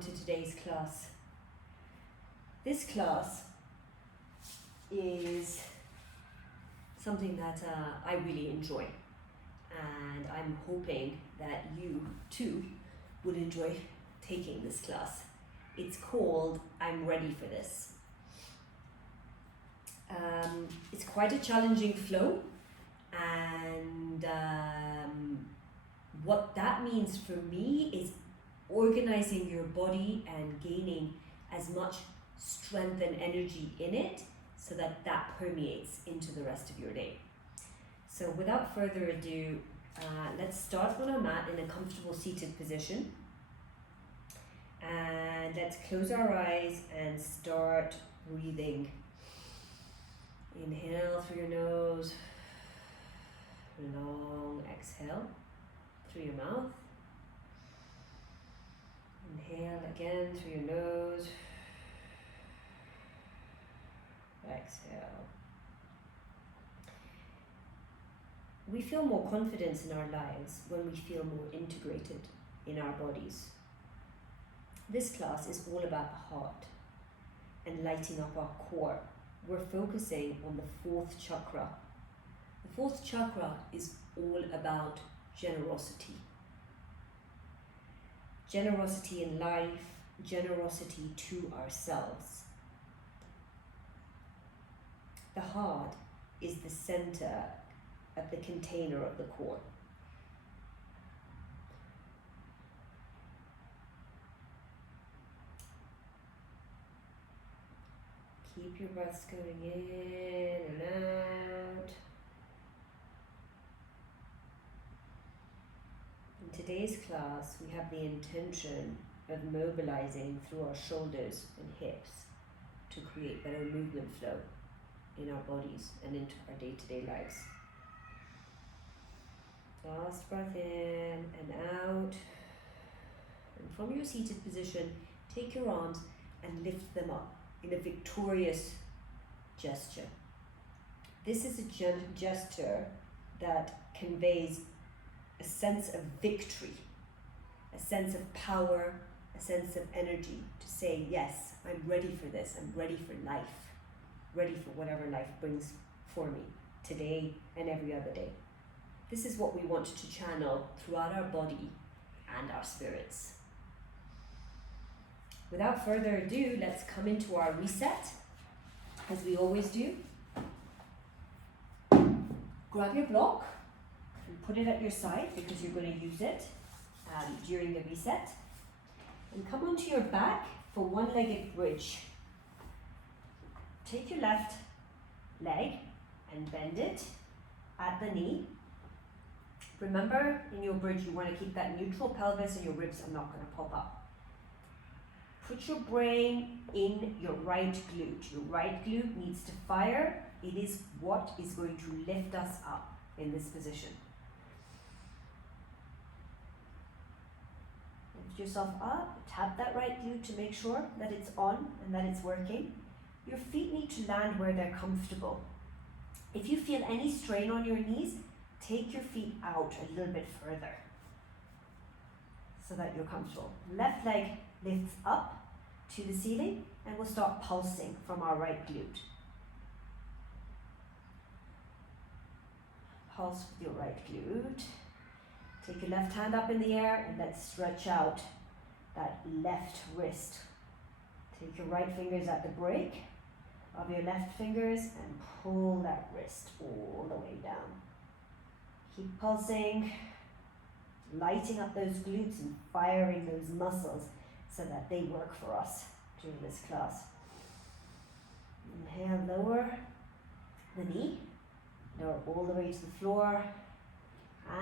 to today's class. This class is something that I really enjoy, and I'm hoping that you too would enjoy taking this class. It's called I'm Ready for This. It's quite a challenging flow, and what that means for me is organizing your body and gaining as much strength and energy in it so that that permeates into the rest of your day. So without further ado, let's start on our mat in a comfortable seated position, and let's close our eyes and start breathing. Inhale through your nose, long exhale through your mouth. Inhale again through your nose, exhale. We feel more confidence in our lives when we feel more integrated in our bodies. This class is all about the heart and lighting up our core. We're focusing on the fourth chakra. The fourth chakra is all about generosity. Generosity in life, generosity to ourselves. The heart is the center of the container of the core. Keep your breaths going in and out. In today's class, we have the intention of mobilizing through our shoulders and hips to create better movement flow in our bodies and into our day-to-day lives. Last breath in and out. And from your seated position, take your arms and lift them up in a victorious gesture. This is a gesture that conveys a sense of victory, a sense of power, a sense of energy to say, yes, I'm ready for this, I'm ready for life, ready for whatever life brings for me today and every other day. This is what we want to channel throughout our body and our spirits. Without further ado, let's come into our reset, as we always do. Grab your block and put it at your side because you're going to use it during the reset. And come onto your back for one-legged bridge. Take your left leg and bend it at the knee. Remember, in your bridge, you want to keep that neutral pelvis and your ribs are not going to pop up. Put your brain in your right glute. Your right glute needs to fire. It is what is going to lift us up in this position. Lift yourself up, tap that right glute to make sure that it's on and that it's working. Your feet need to land where they're comfortable. If you feel any strain on your knees, take your feet out a little bit further so that you're comfortable. Left leg lifts up to the ceiling and we'll start pulsing from our right glute. Pulse with your right glute. Take your left hand up in the air and let's stretch out that left wrist. Take your right fingers at the break of your left fingers and pull that wrist all the way down. Keep pulsing, lighting up those glutes and firing those muscles so that they work for us during this class. Inhale, lower the knee, lower all the way to the floor.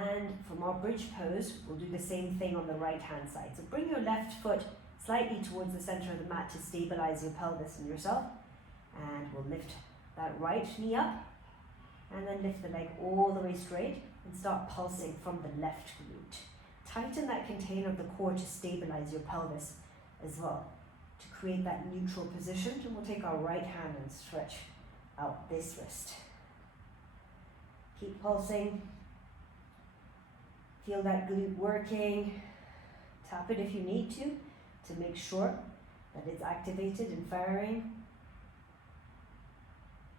And from our bridge pose, we'll do the same thing on the right hand side. So bring your left foot slightly towards the center of the mat to stabilize your pelvis and yourself. And we'll lift that right knee up and then lift the leg all the way straight and start pulsing from the left glute. Tighten that container of the core to stabilize your pelvis as well, to create that neutral position. And we'll take our right hand and stretch out this wrist. Keep pulsing. Feel that glute working. Tap it if you need to to make sure that it's activated and firing.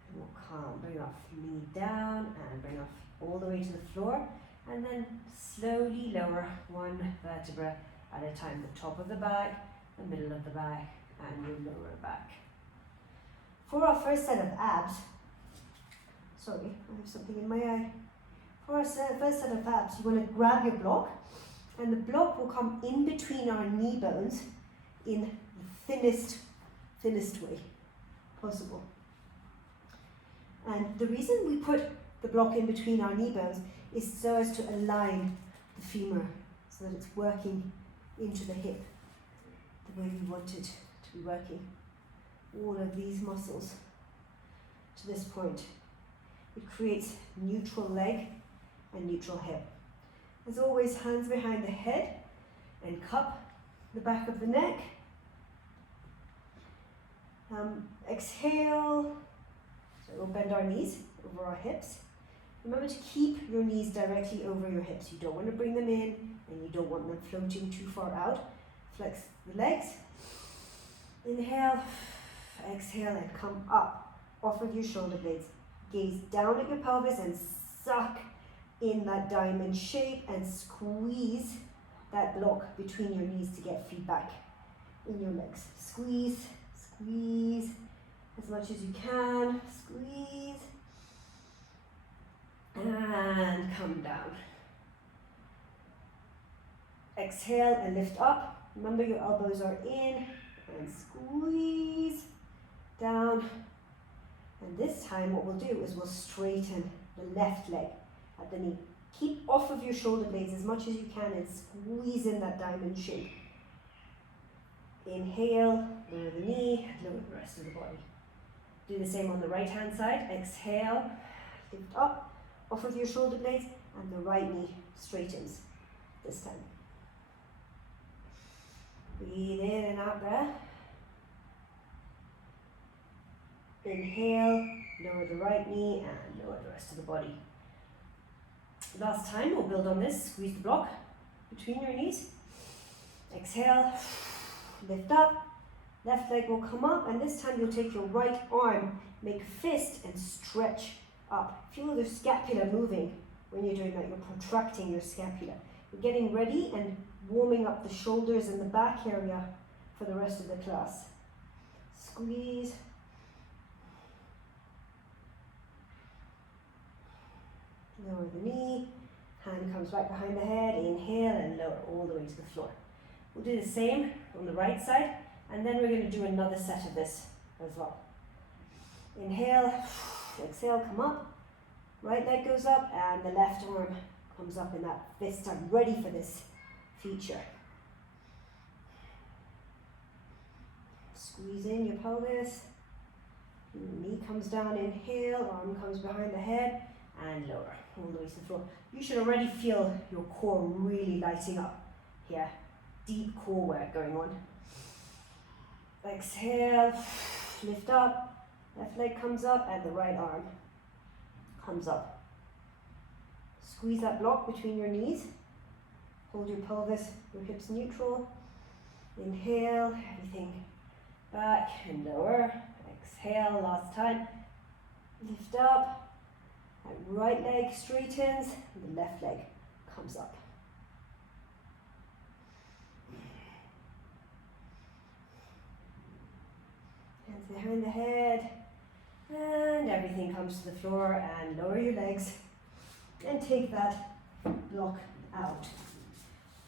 And we'll bring our knee down and bring our all the way to the floor, and then slowly lower one vertebra at a time. The top of the back, the middle of the back, and your lower back. For our first set of abs, sorry, I have something in my eye. For our first set of abs, you want to grab your block, and the block will come in between our knee bones in the thinnest way possible. And the reason we put the block in between our knee bones is so as to align the femur, so that it's working into the hip the way we want it to be working. All of these muscles to this point. It creates neutral leg and neutral hip. As always, hands behind the head and cup the back of the neck. Exhale, so we'll bend our knees over our hips. Remember to keep your knees directly over your hips. You don't want to bring them in and you don't want them floating too far out. Flex the legs. Inhale, exhale, and come up off of your shoulder blades. Gaze down at your pelvis and suck in that diamond shape and squeeze that block between your knees to get feedback in your legs. Squeeze, squeeze as much as you can. Squeeze. And come down. Exhale and lift up. Remember your elbows are in, and squeeze down. And this time what we'll do is we'll straighten the left leg at the knee. Keep off of your shoulder blades as much as you can and squeeze in that diamond shape. Inhale, lower the knee, lower the rest of the body. Do the same on the right hand side. Exhale, lift up off of your shoulder blades, and the right knee straightens this time. Breathe in and out breath. Inhale, lower the right knee and lower the rest of the body. Last time, we'll build on this. Squeeze the block between your knees. Exhale, lift up. Left leg will come up, and this time you'll take your right arm, make a fist and stretch up. Feel the scapula moving when you're doing that. You're protracting your scapula. You're getting ready and warming up the shoulders and the back area for the rest of the class. Squeeze. Lower the knee. Hand comes right behind the head. Inhale and lower all the way to the floor. We'll do the same on the right side, and then we're going to do another set of this as well. Inhale. Exhale, come up. Right leg goes up and the left arm comes up in that fist. I'm ready for this feature. Squeeze in your pelvis. Knee comes down, inhale, arm comes behind the head and lower all the way to the floor. You should already feel your core really lighting up here. Deep core work going on. Exhale, lift up. Left leg comes up and the right arm comes up. Squeeze that block between your knees. Hold your pelvis, your hips neutral. Inhale, everything back and lower. Exhale, last time. Lift up. That right leg straightens and the left leg comes up. Hands behind the head. And everything comes to the floor, and lower your legs and take that block out.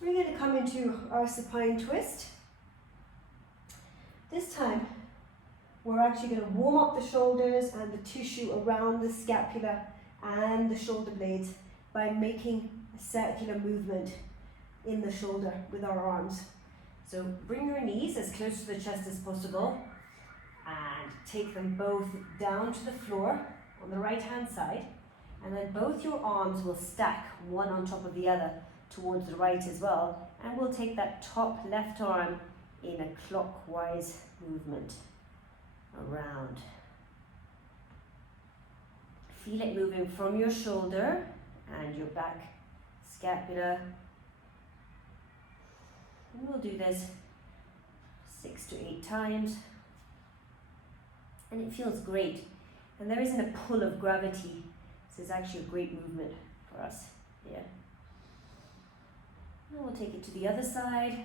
We're going to come into our supine twist. This time we're actually going to warm up the shoulders and the tissue around the scapula and the shoulder blades by making a circular movement in the shoulder with our arms. So bring your knees as close to the chest as possible and take them both down to the floor on the right hand side, and then both your arms will stack one on top of the other towards the right as well, and we'll take that top left arm in a clockwise movement around. Feel it moving from your shoulder and your back scapula. And we'll do this 6 to 8 times. And it feels great. And there isn't a pull of gravity. So it's actually a great movement for us. Yeah. And we'll take it to the other side.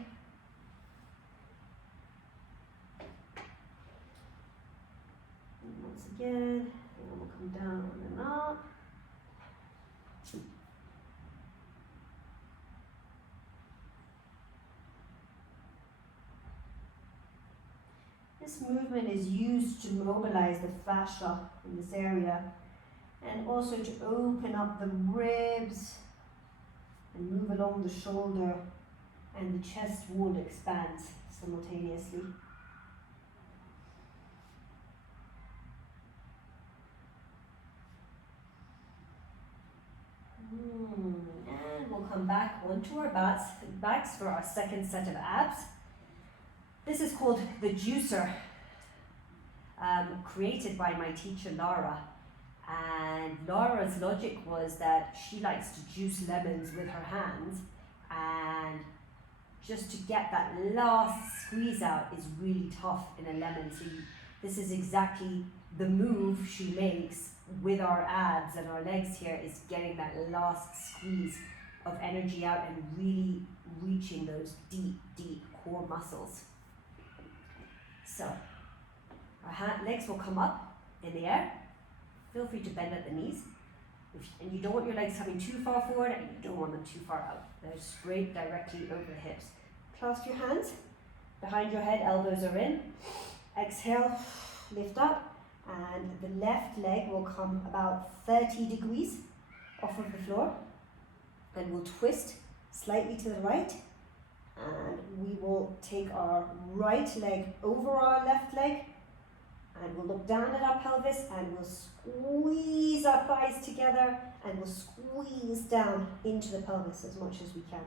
And once again, and we'll come down and up. This movement is used to mobilize the fascia in this area and also to open up the ribs and move along the shoulder, and the chest wall expands simultaneously. And we'll come back onto our backs for our second set of abs. This is called the juicer, created by my teacher Laura. And Laura's logic was that she likes to juice lemons with her hands, and just to get that last squeeze out is really tough in a lemon. So this is exactly the move she makes with our abs and our legs here, is getting that last squeeze of energy out and really reaching those deep, deep core muscles. So our legs will come up in the air. Feel free to bend at the knees. And you don't want your legs coming too far forward, and you don't want them too far out. They're straight directly over the hips. Clasp your hands behind your head, elbows are in. Exhale, lift up, and the left leg will come about 30 degrees off of the floor. And we'll twist slightly to the right. And we will take our right leg over our left leg, and we'll look down at our pelvis, and we'll squeeze our thighs together, and we'll squeeze down into the pelvis as much as we can.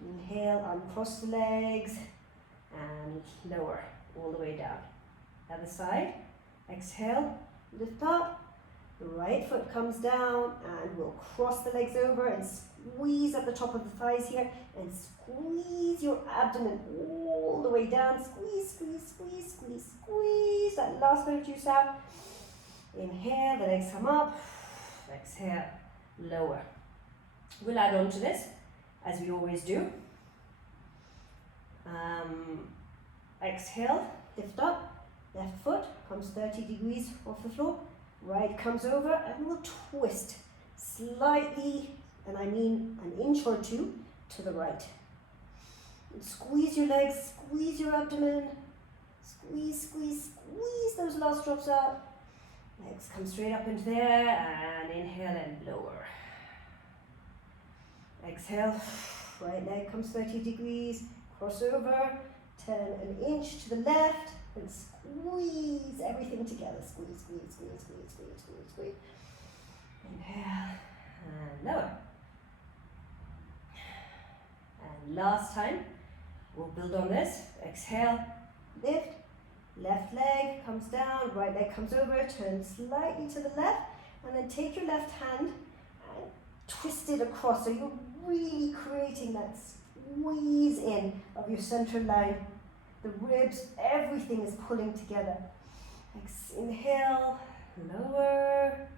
Inhale, uncross the legs, and lower all the way down. Other side. Exhale, lift up. The right foot comes down, and we'll cross the legs over and squeeze at the top of the thighs here, and squeeze your abdomen all the way down. Squeeze, squeeze, squeeze, squeeze, squeeze that last bit of juice out. Inhale, the legs come up. Exhale, lower. We'll add on to this, as we always do. Exhale, lift up. Left foot comes 30 degrees off the floor. Right comes over, and we'll twist slightly, and I mean an inch or two to the right. And squeeze your legs, squeeze your abdomen, squeeze, squeeze, squeeze those last drops out. Legs come straight up into there, and inhale and lower. Exhale, right leg comes 30 degrees, cross over, turn an inch to the left, and squeeze everything together. Squeeze, squeeze, squeeze, squeeze, squeeze, squeeze, squeeze. Inhale and lower. And last time, we'll build on this. Exhale, lift. Left leg comes down, right leg comes over, turn slightly to the left, and then take your left hand and twist it across. So you're really creating that squeeze in of your central line. The ribs, everything is pulling together. Inhale, lower.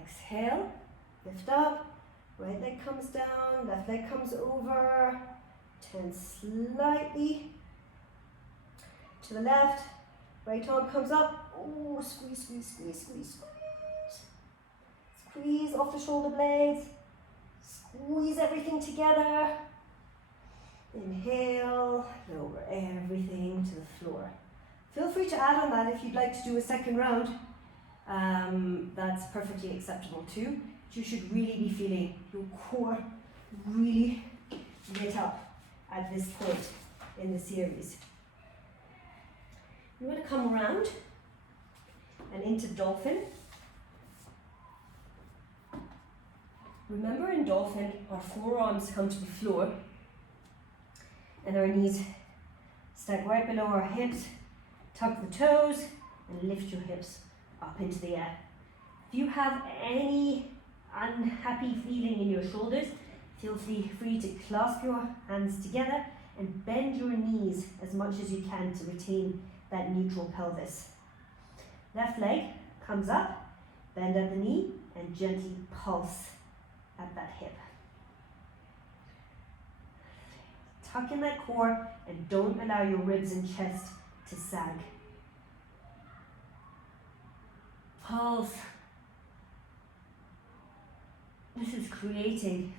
Exhale, lift up. Right leg comes down, left leg comes over. Turn slightly to the left. Right arm comes up. Oh, squeeze, squeeze, squeeze, squeeze, squeeze. Squeeze off the shoulder blades. Squeeze everything together. Inhale, lower everything to the floor. Feel free to add on that if you'd like to do a second round. That's perfectly acceptable too. You should really be feeling your core really lit up at this point in the series. I'm going to come around and into dolphin. Remember, in dolphin, our forearms come to the floor and our knees stack right below our hips. Tuck the toes and lift your hips up into the air. If you have any unhappy feeling in your shoulders, feel free to clasp your hands together and bend your knees as much as you can to retain that neutral pelvis. Left leg comes up, bend at the knee, and gently pulse at that hip. Tuck in that core and don't allow your ribs and chest to sag. Pulse. This is creating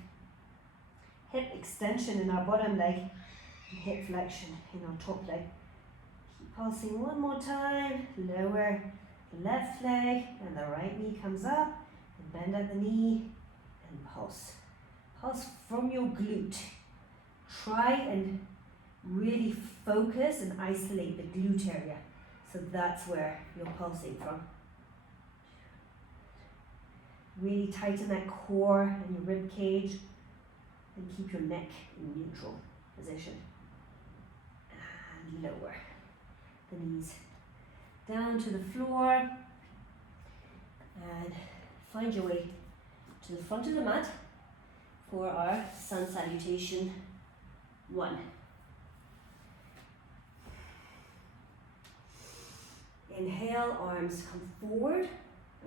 hip extension in our bottom leg and hip flexion in our top leg. Keep pulsing one more time. Lower the left leg and the right knee comes up and bend at the knee and pulse. Pulse from your glute. Try and really focus and isolate the glute area. So that's where you're pulsing from. Really tighten that core and your rib cage and keep your neck in neutral position. And lower the knees down to the floor and find your way to the front of the mat for our sun salutation 1. Inhale, arms come forward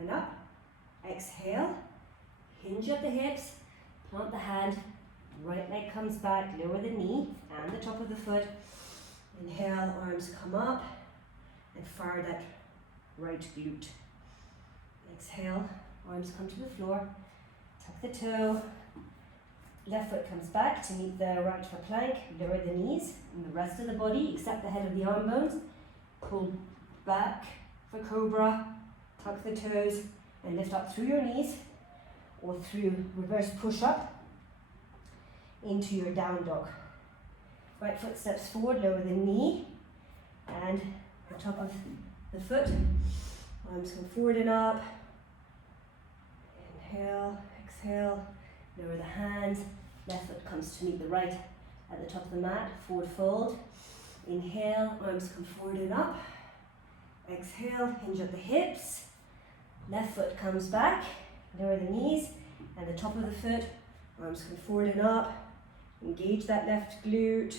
and up. Exhale, hinge at the hips, plant the hand, right leg comes back, lower the knee and the top of the foot. Inhale, arms come up and fire that right glute. Exhale, arms come to the floor, tuck the toe, left foot comes back to meet the right for plank, lower the knees and the rest of the body except the head of the arm bones. Pull back for cobra, tuck the toes and lift up through your knees or through reverse push up into your down dog. Right foot steps forward, lower the knee and the top of the foot. Arms come forward and up. Inhale, exhale, lower the hands. Left foot comes to meet the right at the top of the mat, forward fold. Inhale, arms come forward and up. Exhale, hinge at the hips. Left foot comes back, lower the knees and the top of the foot. Arms come forward and up. Engage that left glute.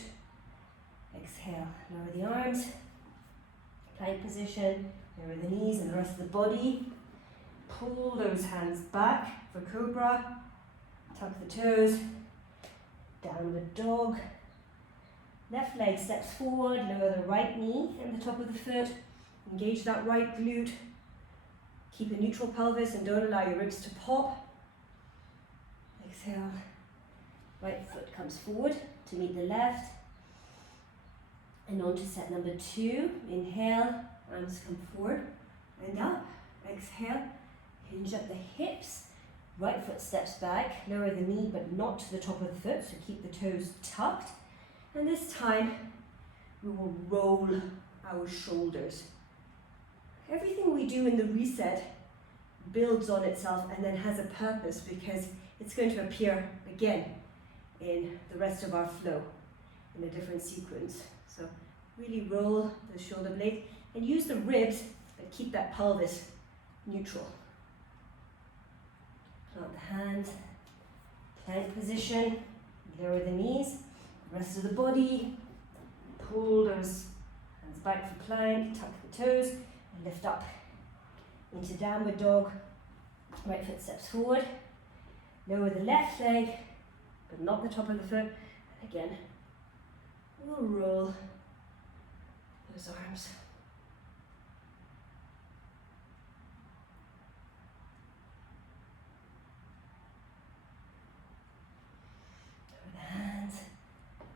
Exhale, lower the arms. Plank position, lower the knees and the rest of the body. Pull those hands back for cobra. Tuck the toes. Downward dog. Left leg steps forward, lower the right knee and the top of the foot. Engage that right glute. Keep a neutral pelvis and don't allow your ribs to pop. Exhale. Right foot comes forward to meet the left. And on to set number 2. Inhale, arms come forward and up. Exhale, hinge at the hips. Right foot steps back, lower the knee but not to the top of the foot, so keep the toes tucked. And this time, we will roll our shoulders. Everything we do in the reset builds on itself and then has a purpose because it's going to appear again in the rest of our flow in a different sequence. So really roll the shoulder blade and use the ribs but keep that pelvis neutral. Plant the hands, plank position, lower the knees, rest of the body, pull those hands back for plank, tuck the toes, and lift up into downward dog. Right foot steps forward, lower the left leg, but not the top of the foot. And again, we'll roll those arms. Hands,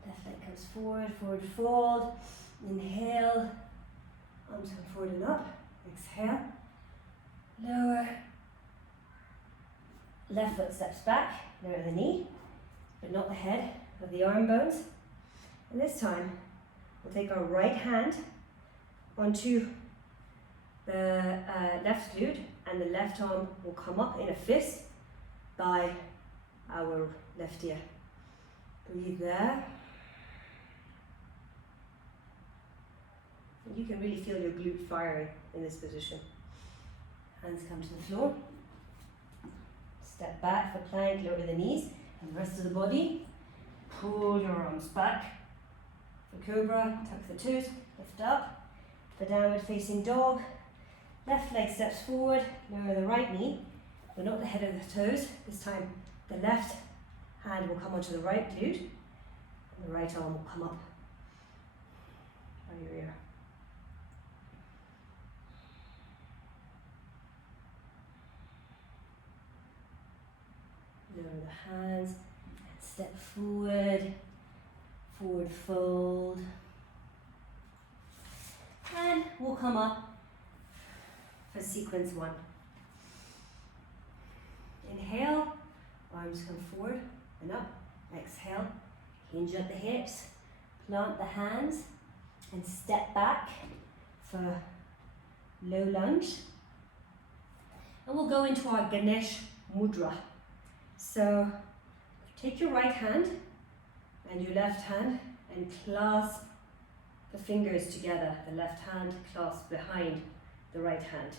left leg comes forward, forward fold. Inhale, arms come forward and up. Exhale, lower. Left foot steps back, lower the knee, but not the head of the arm bones. And this time, we'll take our right hand onto the left glute, and the left arm will come up in a fist by our left ear. Breathe there. And you can really feel your glute firing in this position. Hands come to the floor. Step back for plank, lower the knees and the rest of the body. Pull your arms back For Cobra, tuck the toes, lift up. For downward facing dog, left leg steps forward, lower the right knee, but not the head of the toes. This time the left hand will come onto the right glute, and the right arm will come up by your ear. Lower the hands, and step forward, forward fold, and we'll come up for sequence 1. Inhale, arms come forward and up. Exhale, hinge at the hips, plant the hands, and step back for low lunge. And we'll go into our Ganesh Mudra. So take your right hand and your left hand and clasp the fingers together. The left hand clasped behind the right hand.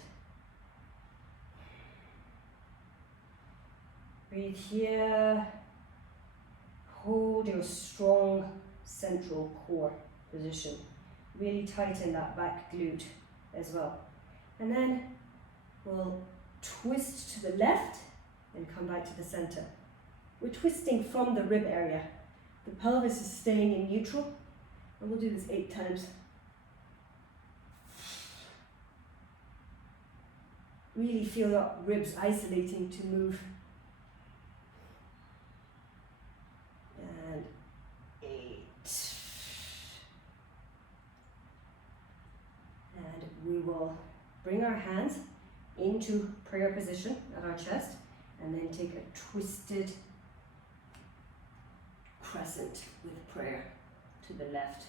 Breathe here. Hold your strong central core position. Really tighten that back glute as well. And then we'll twist to the left and come back to the center. We're twisting from the rib area. The pelvis is staying in neutral, and we'll do this 8 times. Really feel your ribs isolating to move. And 8. And we will bring our hands into prayer position at our chest, and then take a twisted crescent with prayer to the left.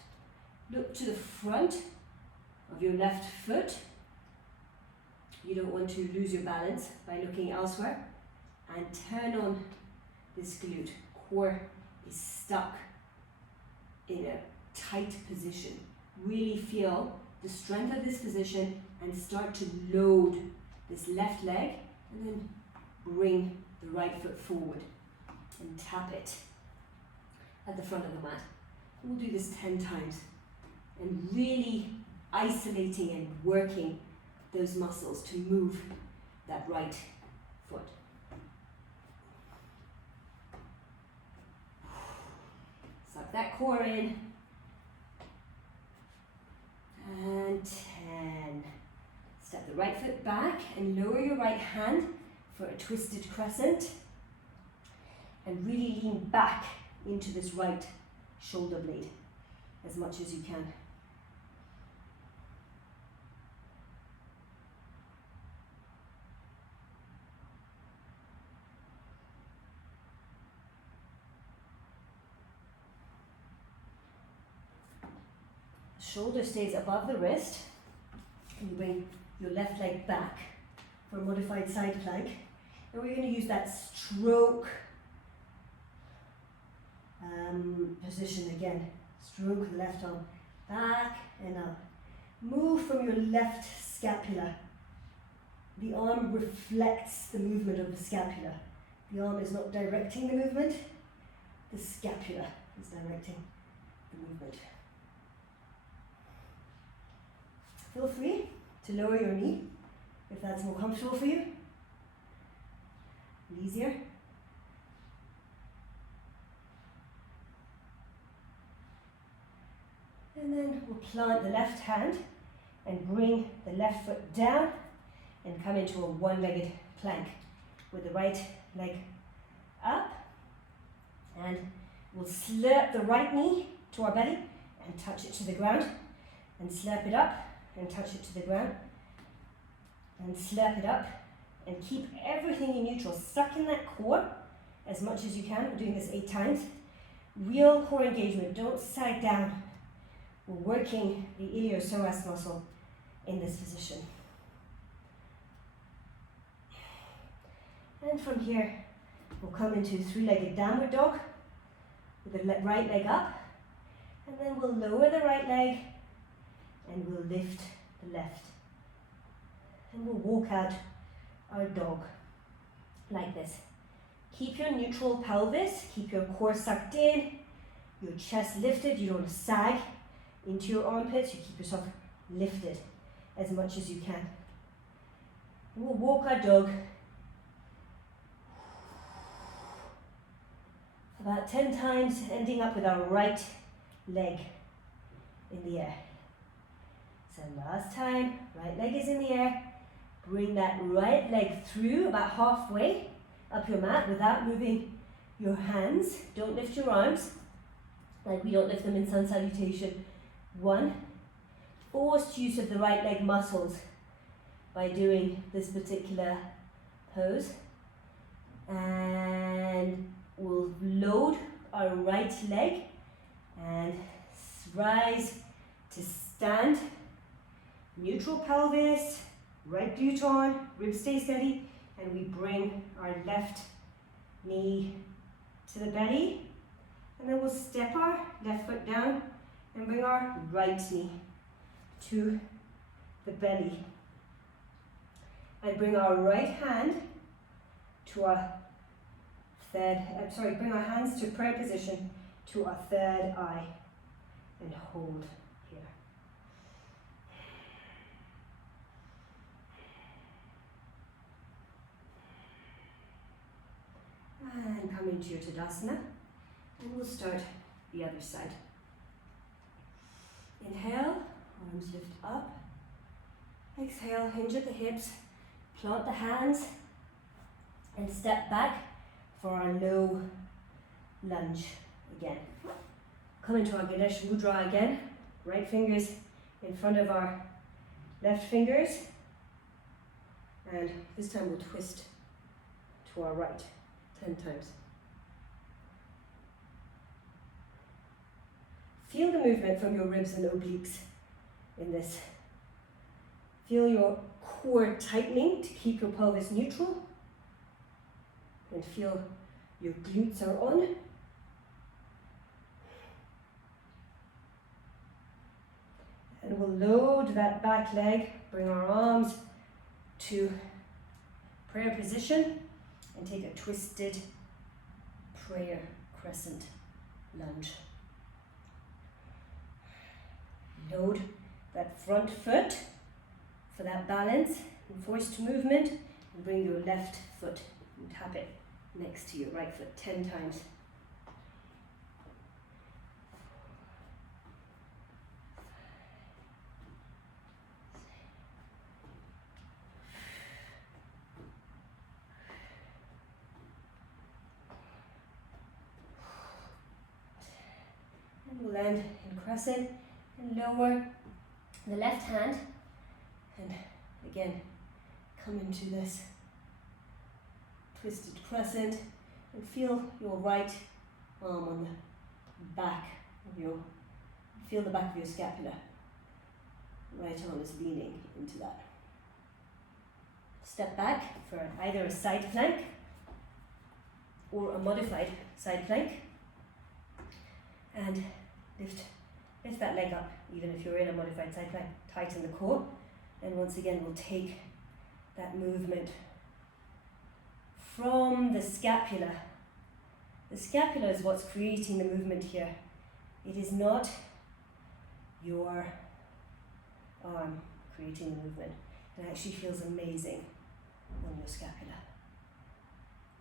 Look to the front of your left foot. You don't want to lose your balance by looking elsewhere. And turn on this glute. Core is stuck in a tight position. Really feel the strength of this position and start to load this left leg, and then bring the right foot forward and tap it at the front of the mat. We'll do this 10 times, and really isolating and working those muscles to move that right foot. Suck that core in. And 10. Step the right foot back and lower your right hand for a twisted crescent. And really lean back into this right shoulder blade as much as you can. Shoulder stays above the wrist, and you bring your left leg back for a modified side plank. And we're going to use that stroke position again. Stroke the left arm back and up. Move from your left scapula. The arm reflects the movement of the scapula. The arm is not directing the movement, the scapula is directing the movement. Feel free to lower your knee if that's more comfortable for you. Easier. And then we'll plant the left hand and bring the left foot down and come into a one-legged plank with the right leg up. And we'll slurp the right knee to our belly and touch it to the ground, and slurp it up and touch it to the ground, and slurp it up, and keep everything in neutral. Suck in that core as much as you can. We're doing this 8 times. Real core engagement, don't sag down. We're working the iliopsoas muscle in this position. And from here, we'll come into 3-legged downward dog with the right leg up, and then we'll lower the right leg and we'll lift the left. And we'll walk out our dog like this. Keep your neutral pelvis, keep your core sucked in, your chest lifted, you don't sag into your armpits. You keep yourself lifted as much as you can. We'll walk our dog about 10 times, ending up with our right leg in the air. So last time, right leg is in the air. Bring that right leg through about halfway up your mat without moving your hands. Don't lift your arms, like we don't lift them in sun salutation. 1, forced use of the right leg muscles by doing this particular pose. And we'll load our right leg and rise to stand. Neutral pelvis, right glute on, ribs stay steady, and we bring our left knee to the belly, and then we'll step our left foot down and bring our right knee to the belly, and bring our right hand to our bring our hands to prayer position to our third eye, and hold here. And come into your Tadasana, and we'll start the other side. Inhale, arms lift up. Exhale, hinge at the hips, plant the hands, and step back for our low lunge again. Come into our Ganesh Mudra again. Right fingers in front of our left fingers, and this time we'll twist to our right 10 times. Feel the movement from your ribs and obliques in this. Feel your core tightening to keep your pelvis neutral, and feel your glutes are on. And we'll load that back leg, bring our arms to prayer position, and take a twisted prayer crescent lunge. Load that front foot for that balance and forced movement, and bring your left foot and tap it next to your right foot 10 times. And we'll land in crescent and lower the left hand, and again come into this twisted crescent, and feel your right arm on the back of feel the back of your scapula. Right arm is leaning into that. Step back for either a side plank or a modified side plank, and lift that leg up. Even if you're in a modified side plank, tighten the core, and once again we'll take that movement from the scapula. The scapula is what's creating the movement here. It is not your arm creating the movement. It actually feels amazing on your scapula.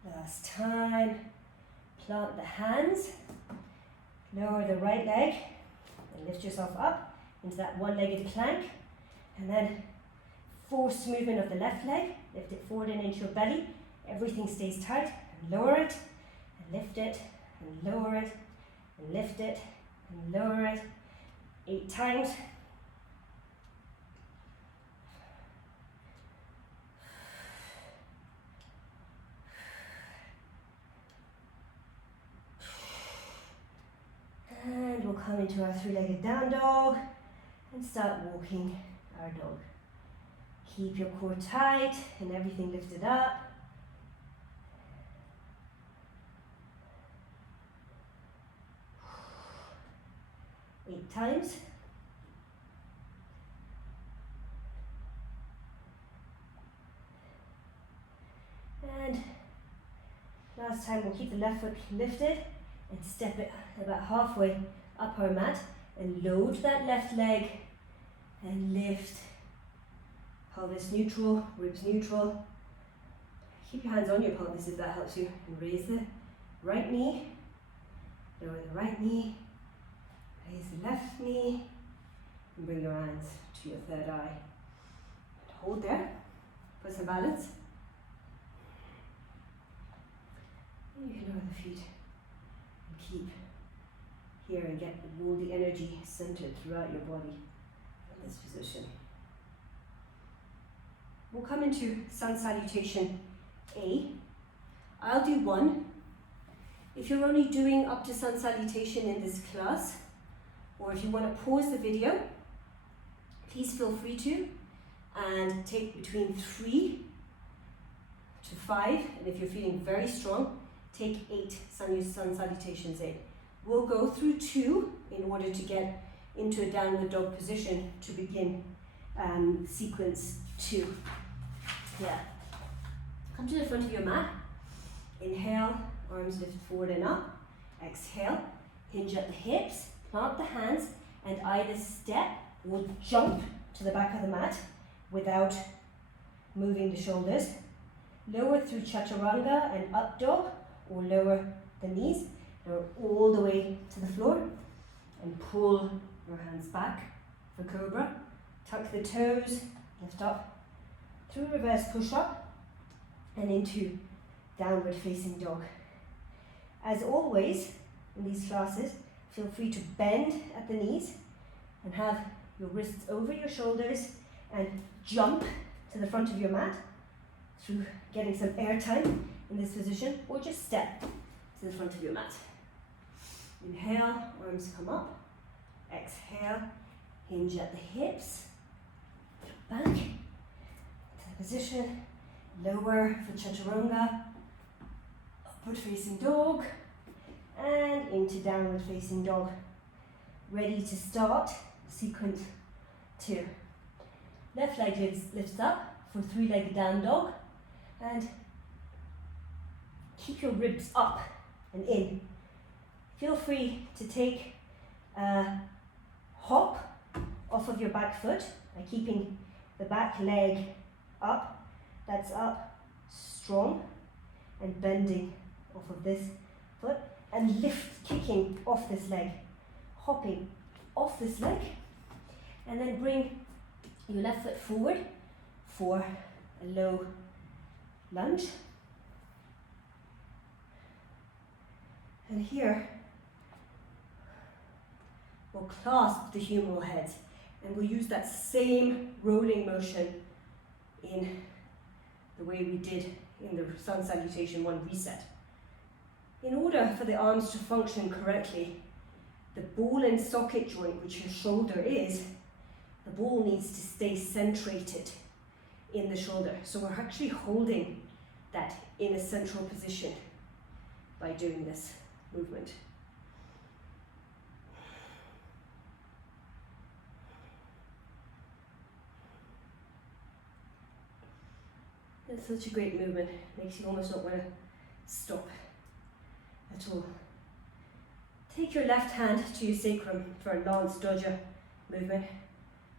Last time, plant the hands, lower the right leg, and lift yourself up into that one-legged plank, and then force movement of the left leg, lift it forward and into your belly. Everything stays tight, and lower it, and lift it, and lower it, and lift it, and lower it 8 times. And we'll come into our 3-legged down dog and start walking our dog. Keep your core tight and everything lifted up. Eight times. And last time we'll keep the left foot lifted and step it about halfway up our mat and load that left leg and lift. Pelvis neutral, ribs neutral. Keep your hands on your pelvis if that helps you. And raise the right knee, lower the right knee, raise the left knee, and bring your hands to your third eye. And hold there for some balance. And you can lower the feet and keep here and get all the energy centered throughout your body in this position. We'll come into sun salutation A. I'll do one. If you're only doing up to sun salutation in this class, or if you want to pause the video, please feel free to, and take between 3 to 5, and if you're feeling very strong, take 8 sun salutations in. We'll go through 2 in order to get into a downward dog position to begin sequence 2. Yeah. Come to the front of your mat. Inhale, arms lift forward and up. Exhale, hinge at the hips, plant the hands, and either step or jump to the back of the mat without moving the shoulders. Lower through chaturanga and up dog, or lower the knees, lower all the way to the floor, and pull your hands back for cobra. Tuck the toes, lift up through reverse push-up and into downward facing dog. As always in these classes, feel free to bend at the knees and have your wrists over your shoulders and jump to the front of your mat through getting some air time in this position, or just step to the front of your mat. Inhale, arms come up. Exhale, hinge at the hips, back to the position, lower for chaturanga, upward facing dog, and into downward facing dog. Ready to start sequence 2. Left leg lifts up for 3-legged down dog, and keep your ribs up and in. Feel free to take a hop off of your back foot by keeping the back leg up. That's up, strong, and bending off of this foot, and lift, kicking off this leg, hopping off this leg, and then bring your left foot forward for a low lunge. And here, we'll clasp the humeral heads, and we'll use that same rolling motion in the way we did in the sun salutation 1 reset. In order for the arms to function correctly, the ball and socket joint, which your shoulder is, the ball needs to stay centrated in the shoulder. So we're actually holding that in a central position by doing this movement. It's such a great movement, makes you almost not want to stop at all. Take your left hand to your sacrum for a lance dodger movement,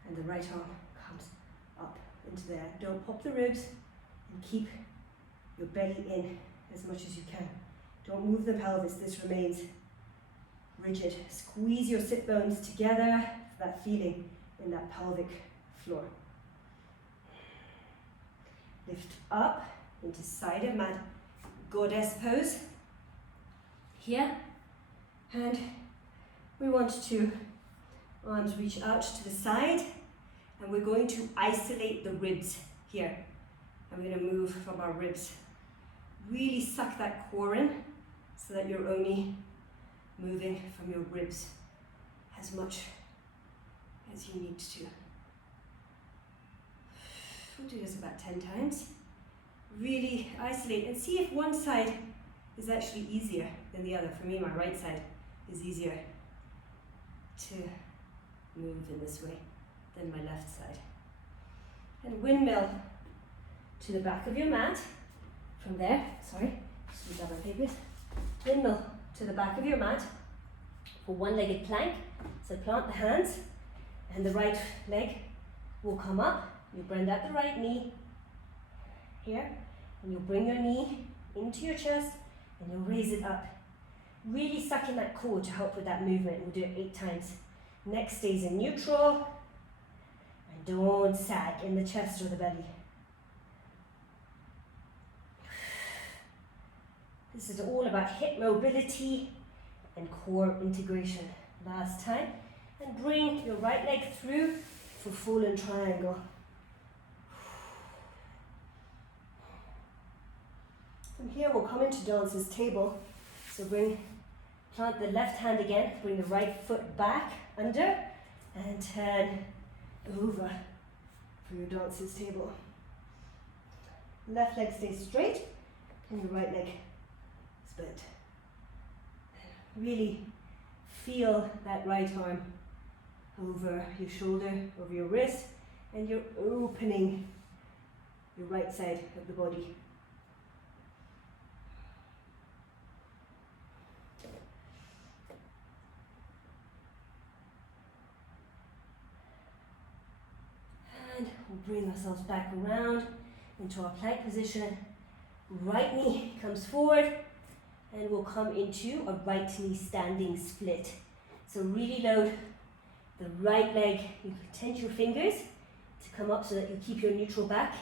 and the right arm comes up into there. Don't pop the ribs, and keep your belly in as much as you can. Don't move the pelvis, this remains rigid. Squeeze your sit bones together for that feeling in that pelvic floor. Lift up into side of mat, goddess pose. Here, and we want to arms reach out to the side, and we're going to isolate the ribs here. I'm going to move from our ribs. Really suck that core in so that you're only moving from your ribs as much as you need to. We'll do this about 10 times. Really isolate and see if one side is actually easier than the other. For me, my right side is easier to move in this way than my left side. And windmill to the back of your mat. From there, sorry, just grab my papers. Windmill to the back of your mat. for one-legged plank. So plant the hands and the right leg will come up. You bend at the right knee here, and you'll bring your knee into your chest and you'll raise it up. Really suck in that core to help with that movement. We'll do it 8 times. Neck stays in neutral, and don't sag in the chest or the belly. This is all about hip mobility and core integration. Last time. And bring your right leg through for fallen triangle. From here we'll come into dancer's table. So plant the left hand again, bring the right foot back under and turn over for your dancer's table. Left leg stays straight and your right leg is bent. Really feel that right arm over your shoulder, over your wrist, and you're opening your right side of the body. And we'll bring ourselves back around into our plank position. Right knee comes forward, and we'll come into a right knee standing split. So really load the right leg. You can tense your fingers to come up so that you keep your neutral back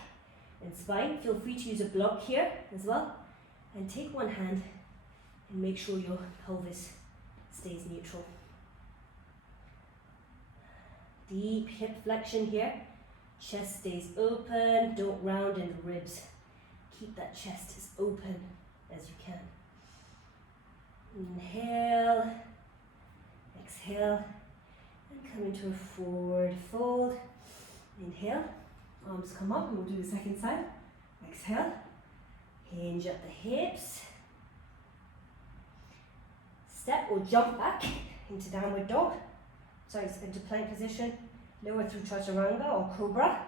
and spine. Feel free to use a block here as well. And take one hand and make sure your pelvis stays neutral. Deep hip flexion here. Chest stays open. Don't round in the ribs. Keep that chest as open as you can. Inhale, exhale, and come into a forward fold. Inhale, arms come up, and we'll do the second side. Exhale, hinge at the hips. Step or jump back into downward dog. Sorry, into plank position. Lower through chaturanga or cobra.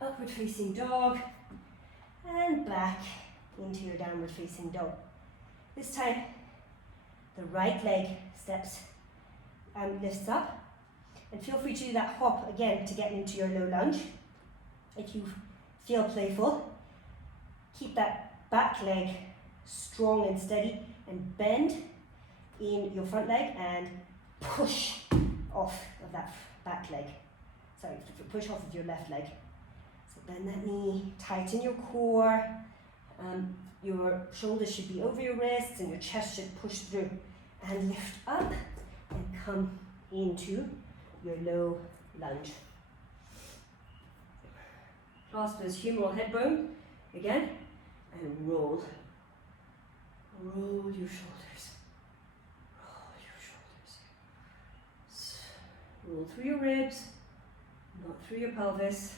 Upward facing dog. And back into your downward facing dog. This time, the right leg steps and lifts up. And feel free to do that hop again to get into your low lunge. If you feel playful, keep that back leg strong and steady and bend in your front leg and push off of that back leg. Sorry, push off of your left leg. So bend that knee, tighten your core. Your shoulders should be over your wrists and your chest should push through. And lift up and come into your low lunge. Clasp those humeral head bone again and roll. Roll your shoulders. Roll your shoulders. Roll through your ribs, not through your pelvis.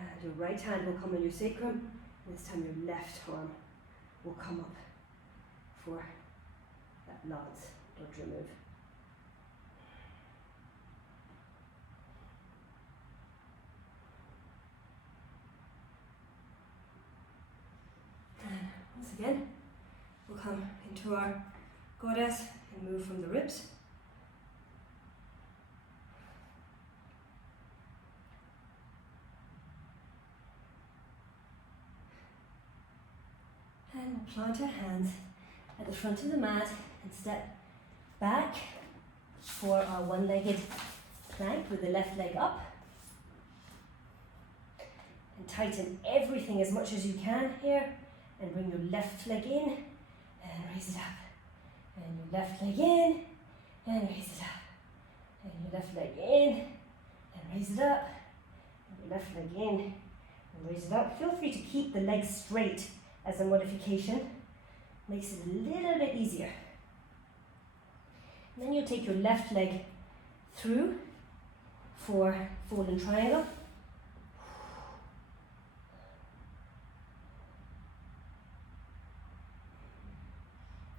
And your right hand will come on your sacrum. This time your left arm will come up for that lance dodger move. And once again, we'll come into our goddess and move from the ribs. And we'll plant our hands at the front of the mat and step back for our one-legged plank with the left leg up. And tighten everything as much as you can here. And bring your left leg in and raise it up. And your left leg in and raise it up. And your left leg in and raise it up. And your left leg in and raise it up. Feel free to keep the legs straight as a modification. Makes it a little bit easier. And then you'll take your left leg through for fallen triangle.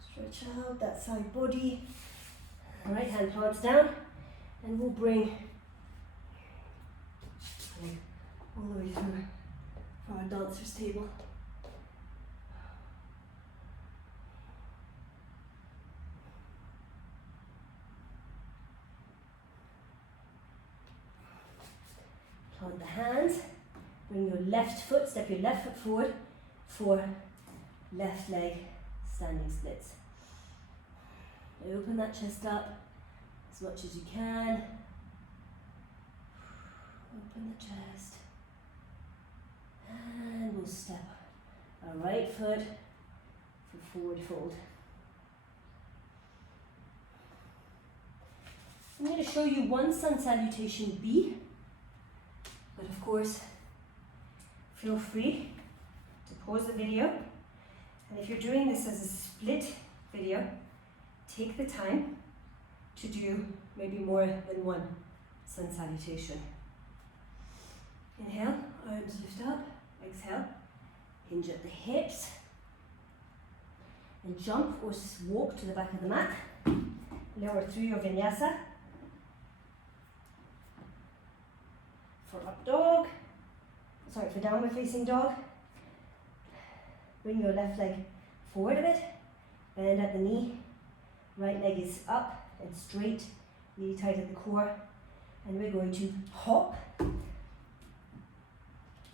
Stretch out that side body. Right hand plants down, and we'll bring all the way through for our dancer's table. the hands. Bring your left foot, step your left foot forward for left leg standing splits. Open that chest up as much as you can. Open the chest. And we'll step our right foot for forward fold. I'm going to show you one sun salutation B, but of course, feel free to pause the video. And if you're doing this as a split video, take the time to do maybe more than one sun salutation. Inhale, arms lift up. Exhale, hinge at the hips. And jump or walk to the back of the mat. Lower through your vinyasa. For downward facing dog. Bring your left leg forward a bit. Bend at the knee. Right leg is up and straight, really tight at the core. And we're going to hop.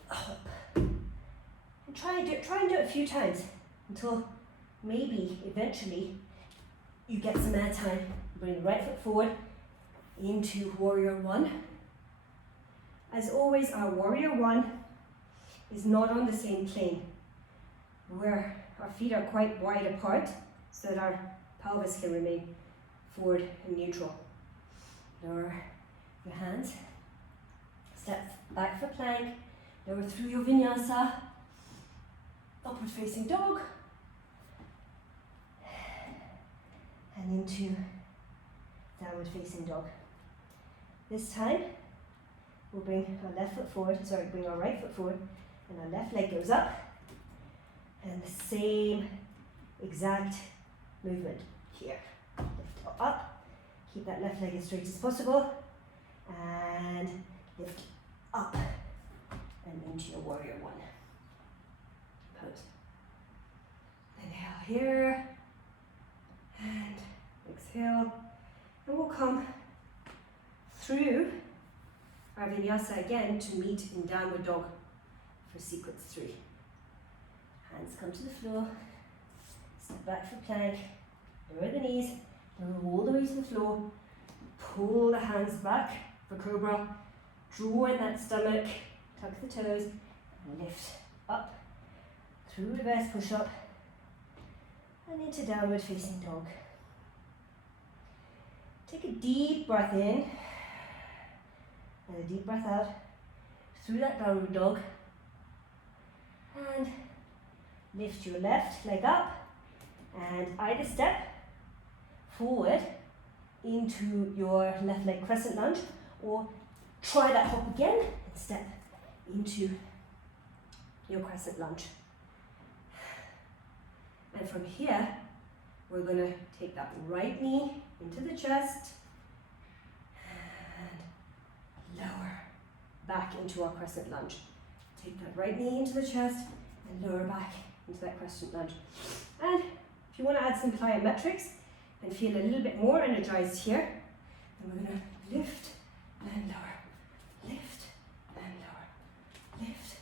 Hop. And try and do it a few times until maybe eventually you get some air time. Bring the right foot forward into warrior one. As always, our warrior one is not on the same plane, where our feet are quite wide apart so that our pelvis can remain forward and neutral. Lower your hands, step back for plank, lower through your vinyasa, upward facing dog, and into downward facing dog. This time, we'll bring our right foot forward, and our left leg goes up, and the same exact movement here. Lift up, keep that left leg as straight as possible, and lift up, and into your warrior one. Pose. Inhale here, and exhale, and we'll come through our vinyasa again to meet in downward dog for sequence 3. Hands come to the floor, step back for plank, lower the knees, lower all the way to the floor, pull the hands back for cobra, draw in that stomach, tuck the toes, and lift up through reverse push up and into downward facing dog. Take a deep breath in and a deep breath out through that downward dog, and lift your left leg up and either step forward into your left leg crescent lunge, or try that hop again and step into your crescent lunge. And from here, we're going to take that right knee into the chest and lower back into our crescent lunge. Take that right knee into the chest and lower back into that crescent lunge. And if you want to add some plyometrics and feel a little bit more energized here, then we're going to lift and lower, lift and lower, lift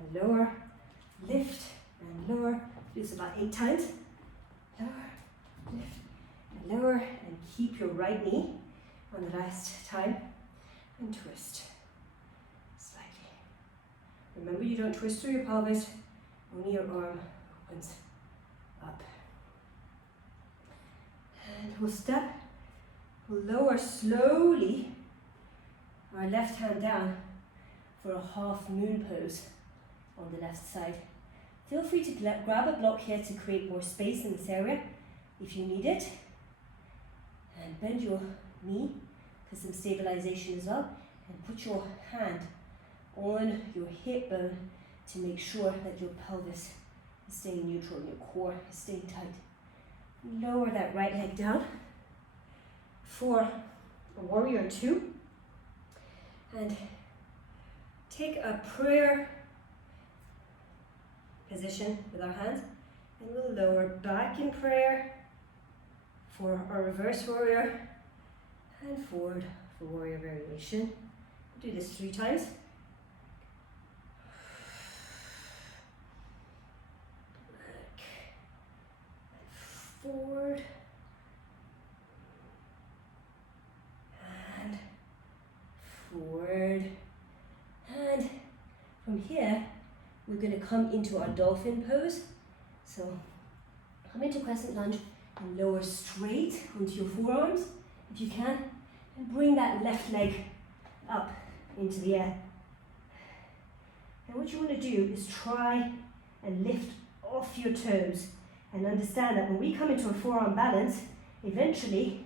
and lower, lift and lower. Do this about 8 times. Lower, lift and lower, and keep your right knee on the last time and twist slightly. Remember, you don't twist through your pelvis, only your arm opens up. And we'll lower slowly our left hand down for a half moon pose on the left side. Feel free to grab a block here to create more space in this area if you need it. And bend your knee for some stabilization as well. And put your hand on your hip bone to make sure that your pelvis is staying neutral and your core is staying tight. Lower that right leg down for a warrior 2. And take a prayer position with our hands, and we'll lower back in prayer for our reverse warrior and forward for warrior variation. Do this 3 times. forward, and forward, and from here we're going to come into our dolphin pose. So come into crescent lunge and lower straight onto your forearms if you can, and bring that left leg up into the air. And what you want to do is try and lift off your toes, and understand that when we come into a forearm balance, eventually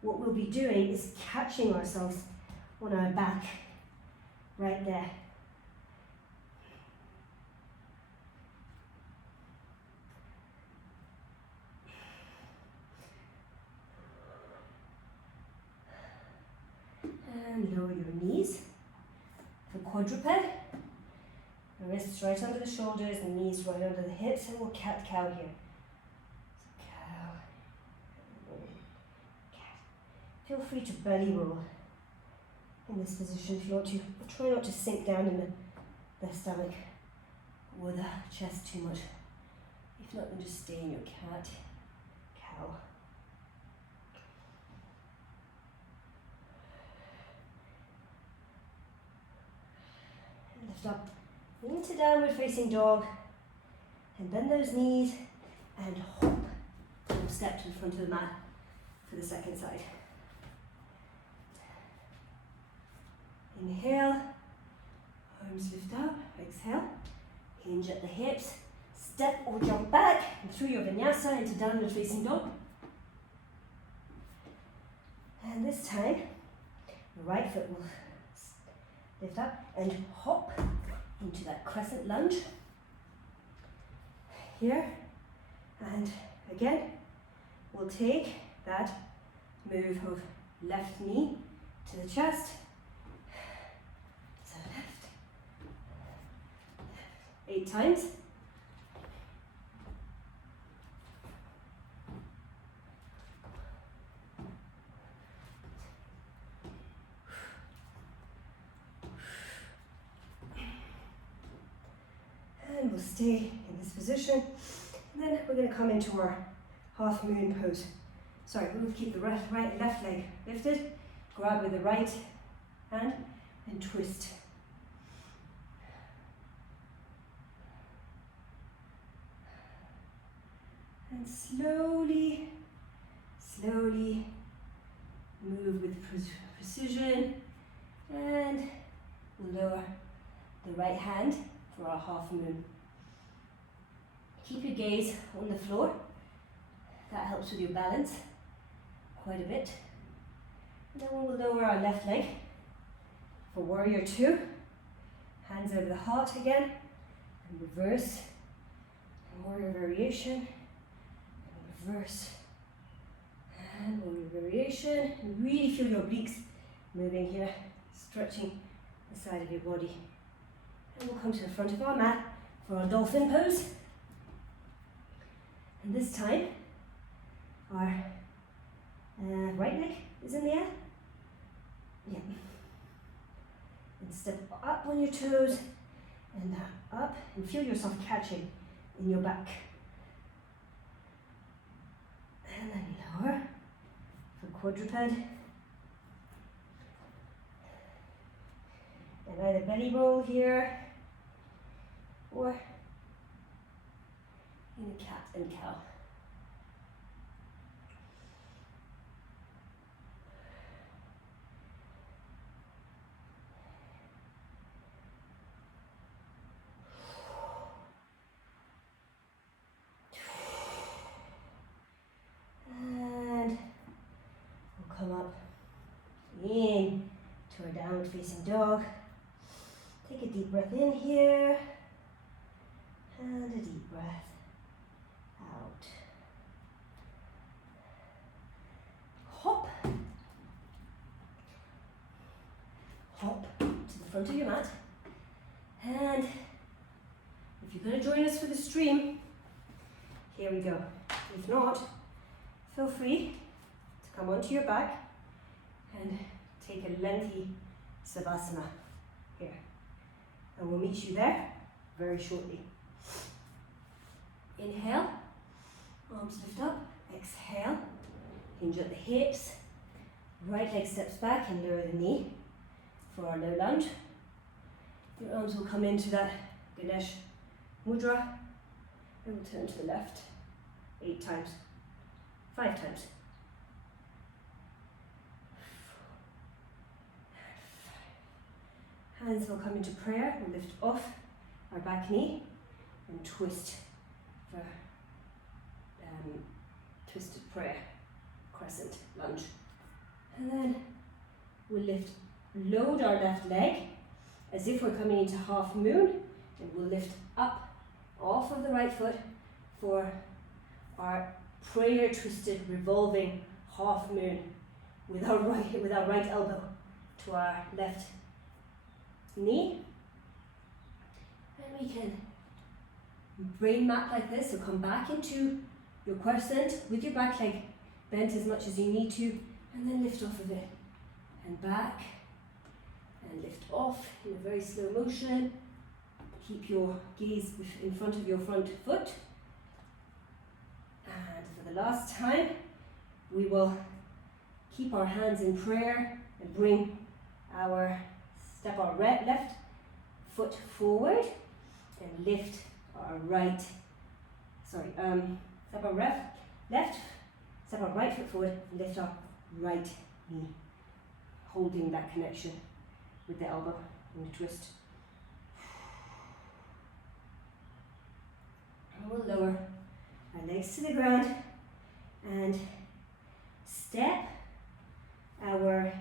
what we'll be doing is catching ourselves on our back right there. And lower your knees for quadruped. The wrists right under the shoulders, the knees right under the hips, and we'll cat-cow here. So cow, cat. Feel free to belly roll in this position if you want to. But try not to sink down in the stomach or the chest too much. If not, then just stay in your cat, cow. And lift up into downward facing dog, and bend those knees and hop or step to the front of the mat for the second side. Inhale, arms lift up, exhale, hinge at the hips, step or jump back and through your vinyasa into downward facing dog. And this time, the right foot will lift up and hop into that crescent lunge here, and again we'll take that move of left knee to the chest, so left, 8 times. And we'll stay in this position, and then we're going to come into our half moon pose. Sorry, we'll keep the left leg lifted, grab with the right hand and twist. And slowly move with precision, and we'll lower the right hand for our half moon. Keep your gaze on the floor. That helps with your balance quite a bit. And then we'll lower our left leg for warrior 2. Hands over the heart again, and reverse. And warrior variation, and reverse. And warrior variation. And really feel your obliques moving here, stretching the side of your body. And we'll come to the front of our mat for our dolphin pose. And this time, our right leg is in the air. Yeah. And step up on your toes, and up, and feel yourself catching in your back. And then lower for quadruped. And either belly roll here, or in a cat and cow. And we'll come up in to our downward facing dog. Take a deep breath in here, and a deep breath out. Hop. Hop to the front of your mat. And if you're going to join us for the stream, here we go. If not, feel free to come onto your back and take a lengthy savasana here. And we'll meet you there very shortly. Inhale, arms lift up, Exhale, hinge at the hips, right leg steps back and lower the knee for our low lunge. Your arms will come into that Ganesh Mudra and we'll turn to the left 8 times, 5 times. Hands will come into prayer. We'll lift off our back knee and twist for twisted prayer, crescent lunge. And then we'll load our left leg as if we're coming into half moon, and we'll lift up off of the right foot for our prayer twisted revolving half moon with our right elbow to our left knee. And we can brain map like this, so come back into your crescent with your back leg bent as much as you need to, and then lift off of it and back and lift off in a very slow motion. Keep your gaze in front of your front foot. And for the last time, we will keep our hands in prayer and bring step our left foot forward and lift our step our right foot forward and lift our right knee, holding that connection with the elbow in the twist. And we'll lower our legs to the ground and step our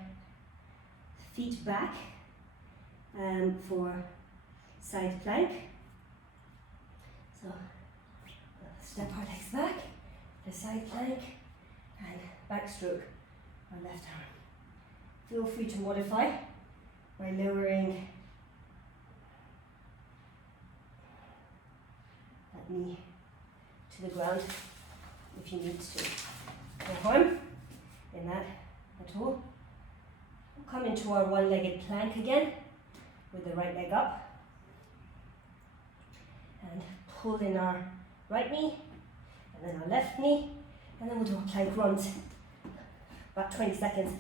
feet back for side plank. So we'll step our legs back, the side plank, and backstroke our left arm. Feel free to modify by lowering that knee to the ground if you need to. No harm in that at all. We'll come into our one-legged plank again with the right leg up and pull in our right knee and then our left knee, and then we'll do our plank runs, about 20 seconds.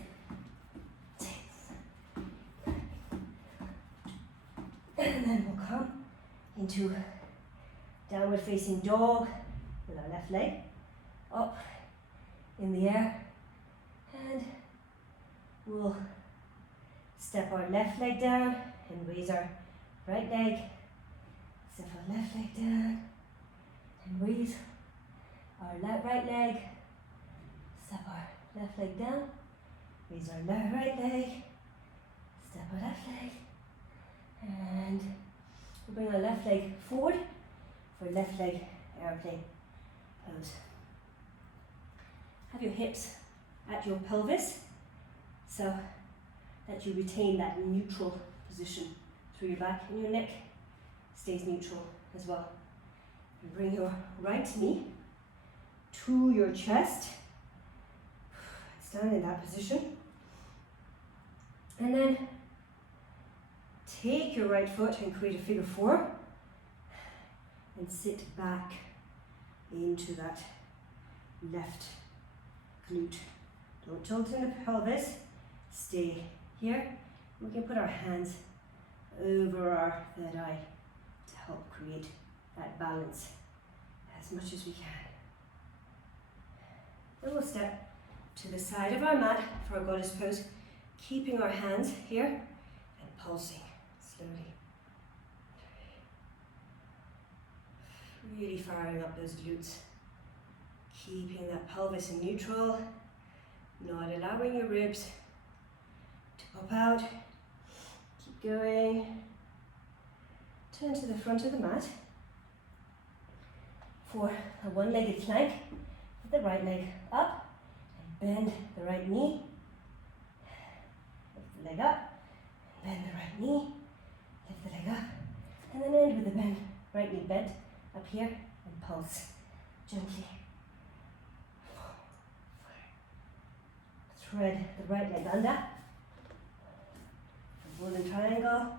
And then we'll come into downward facing dog with our left leg up in the air, and we'll step our left leg down and raise our right leg, step our left leg down and raise our right leg, step our left leg down, raise our right leg, step our left leg, and we'll bring our left leg forward for left leg airplane pose. Have your hips at your pelvis so that you retain that neutral position through your back, and your neck stays neutral as well. And bring your right knee to your chest. Stand in that position. And then take your right foot and create a figure 4 and sit back into that left glute. Don't tilt in the pelvis, stay here. We can put our hands over our third eye to help create that balance as much as we can. Then we'll step to the side of our mat for our goddess pose, keeping our hands here and pulsing slowly. Really firing up those glutes. Keeping that pelvis in neutral, not allowing your ribs to pop out. Keep going. Turn to the front of the mat for a one-legged plank with the right leg up, and bend the right knee. Lift the leg up, bend the right knee, lift the leg up, and then end with the right knee bent up here and pulse gently. Thread the right leg under, golden triangle,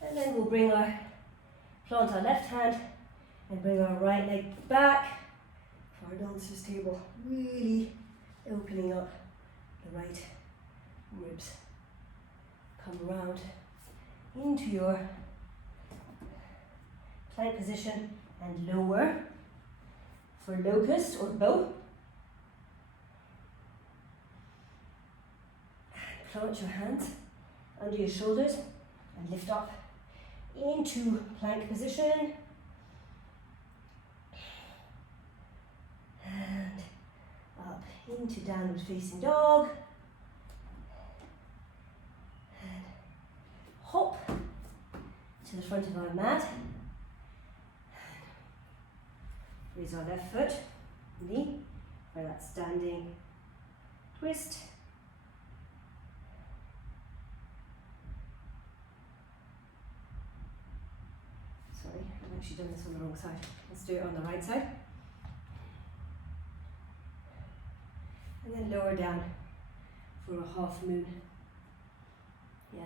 and then we'll plant our left hand and bring our right leg back for our dancer's table, really opening up the right ribs. Come around into your plank position and lower for locust or bow. Plant your hands under your shoulders and lift up into plank position. And up into downward facing dog. And hop to the front of our mat. Raise our left foot, knee, for that standing twist. Sorry, I've actually done this on the wrong side. Let's do it on the right side. And then lower down for a half moon. Yeah.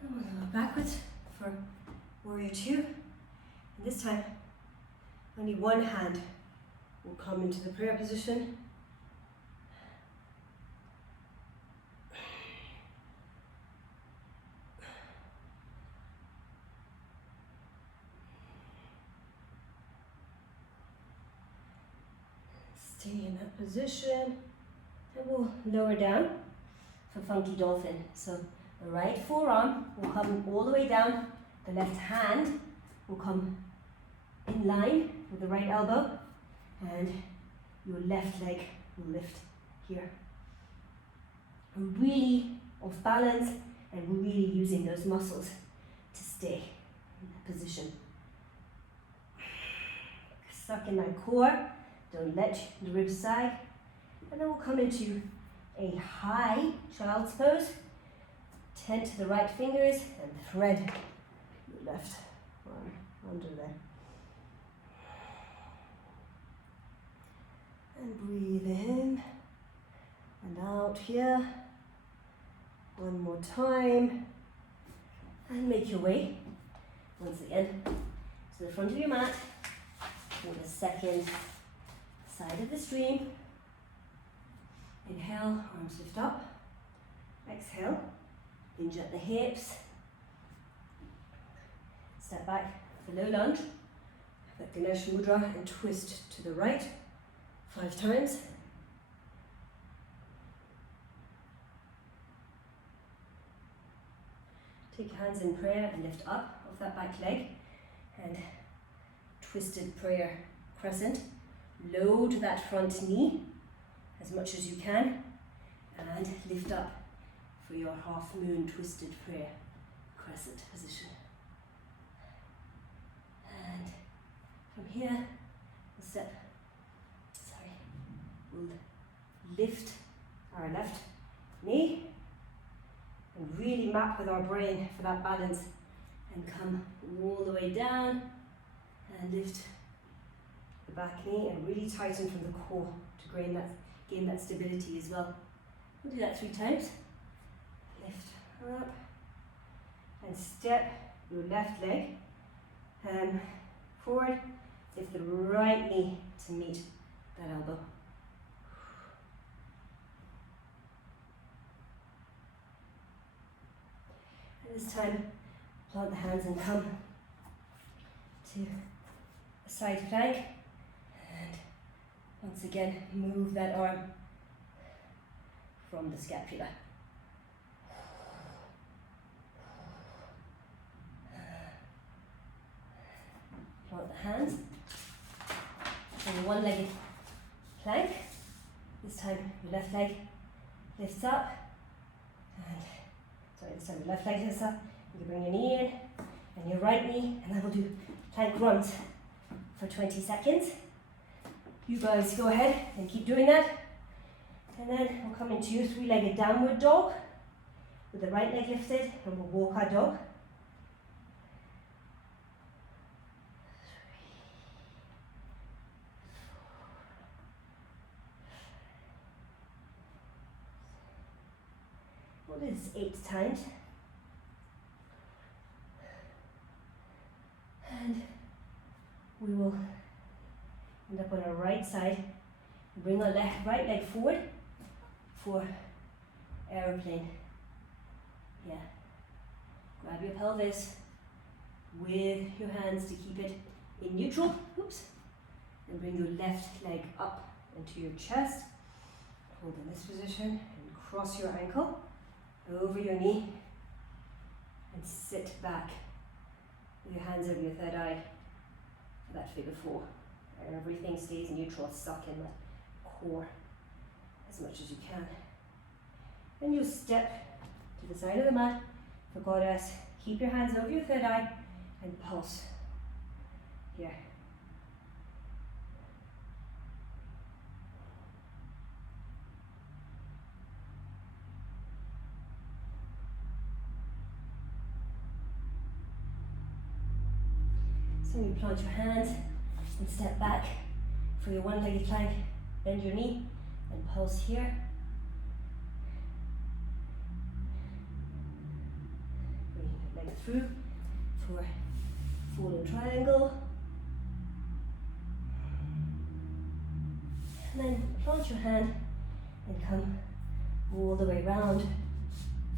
And we'll go backwards for warrior two. And this time, only one hand will come into the prayer position. Stay in that position, and we'll lower down for funky dolphin. So the right forearm will come all the way down, the left hand will come in line with the right elbow, and your left leg will lift here. And really off balance, and we're really using those muscles to stay in that position. Suck in that core. Don't let the ribs sag. And then we'll come into a high child's pose. Tent to the right fingers and thread your left arm under there. And breathe in and out here. One more time. And make your way once again to the front of your mat for the second side of the stream. Inhale, arms lift up. Exhale, hinge at the hips. Step back for low lunge. That Ganesh Mudra and twist to the right 5 times. Take your hands in prayer and lift up off that back leg. And twisted prayer crescent. Load that front knee as much as you can and lift up for your half moon twisted prayer crescent position. And from here, we'll lift our left knee and really map with our brain for that balance and come all the way down and lift the back knee and really tighten from the core to gain that stability as well. We'll do that 3 times. Lift up and step your left leg forward. Lift the right knee to meet that elbow. And this time, plant the hands and come to a side plank. And once again, move that arm from the scapula. Plant the hands in a one-legged plank. This time your left leg lifts up. This time your left leg lifts up. You can bring your knee in and your right knee, and then we'll do plank runs for 20 seconds. You guys go ahead and keep doing that. And then we'll come into 3-legged downward dog with the right leg lifted, and we'll walk our dog. 8 times. we will end up on our right side. Bring our right leg forward for aeroplane. Yeah. Grab your pelvis with your hands to keep it in neutral. Oops. And bring your left leg up into your chest. Hold in this position and cross your ankle over your knee and sit back with your hands over your third eye for that figure four. Everything stays neutral, suck in the core as much as you can. Then you step to the side of the mat for goddess. Keep your hands over your third eye and pulse here. So you plant your hands and step back for your one-legged plank. Bend your knee and pulse here. Bring your leg through for fallen triangle. And then plant your hand and come all the way round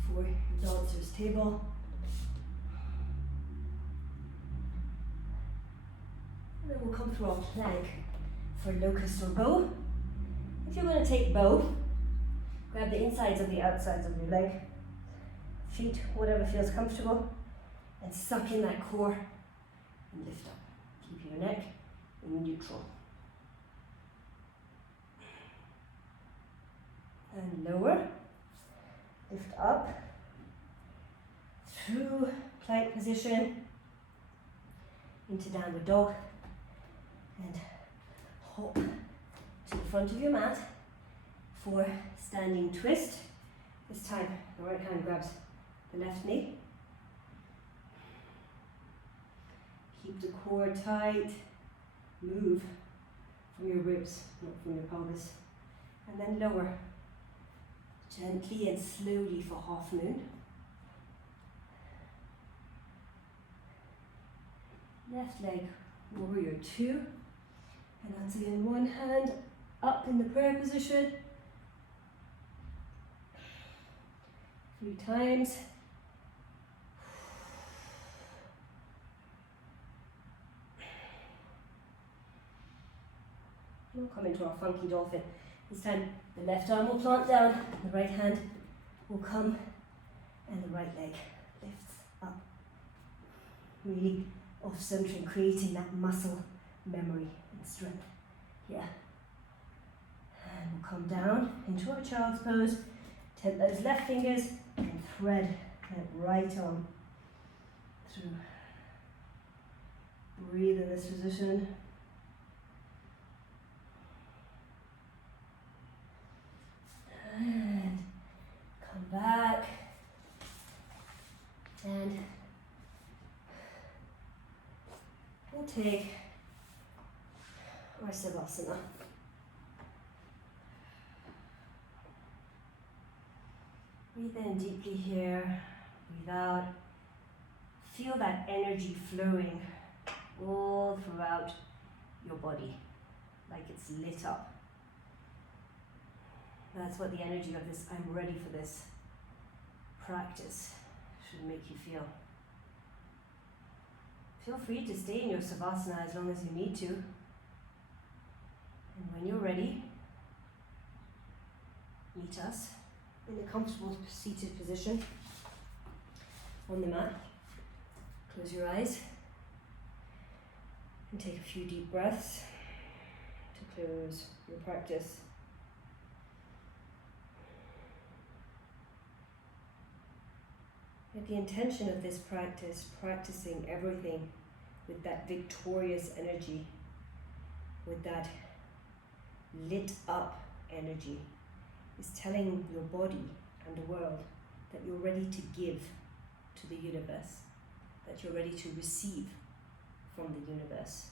for your dancer's table. And then we'll come through our plank for locust or bow. If you're going to take bow, grab the insides of the outsides of your leg, feet, whatever feels comfortable, and suck in that core and lift up. Keep your neck in neutral. And lower, lift up, through plank position, into downward dog, and hop to the front of your mat for standing twist. This time the right hand grabs the left knee. Keep the core tight. Move from your ribs, not from your pelvis. And then lower gently and slowly for half moon. Left leg, warrior two. And once again, one hand up in the prayer position. 3 times. We'll come into our funky dolphin. This time the left arm will plant down, the right hand will come, and the right leg lifts up. Really off-centering, creating that muscle memory and strength. Yeah. And we'll come down into our child's pose. Take those left fingers and thread that right arm through. Breathe in this position. And come back. And we'll take our Savasana. Breathe in deeply here, breathe out. Feel that energy flowing all throughout your body, like it's lit up. That's what the energy of this I'm ready for this practice should make you feel. Feel free to stay in your Savasana as long as you need to. And when you're ready, meet us in a comfortable seated position on the mat. Close your eyes and take a few deep breaths to close your practice. With the intention of this practice, practicing everything with that victorious energy, with that lit up energy, is telling your body and the world that you're ready to give to the universe, that you're ready to receive from the universe.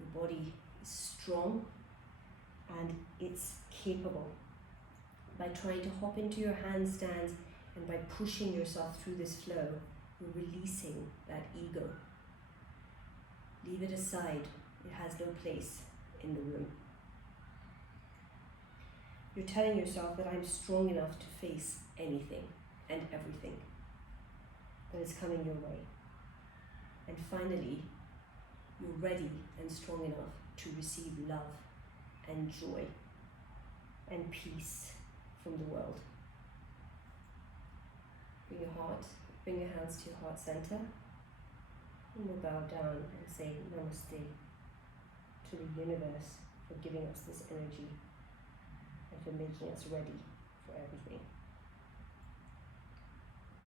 Your body is strong and it's capable. By trying to hop into your handstands and by pushing yourself through this flow, you're releasing that ego. Leave it aside It has no place in the room. You're telling yourself that I'm strong enough to face anything and everything that is coming your way. And finally, you're ready and strong enough to receive love and joy and peace from the world. Bring your hands to your heart center, and we'll bow down and say namaste to the universe for giving us this energy and for making us ready for everything.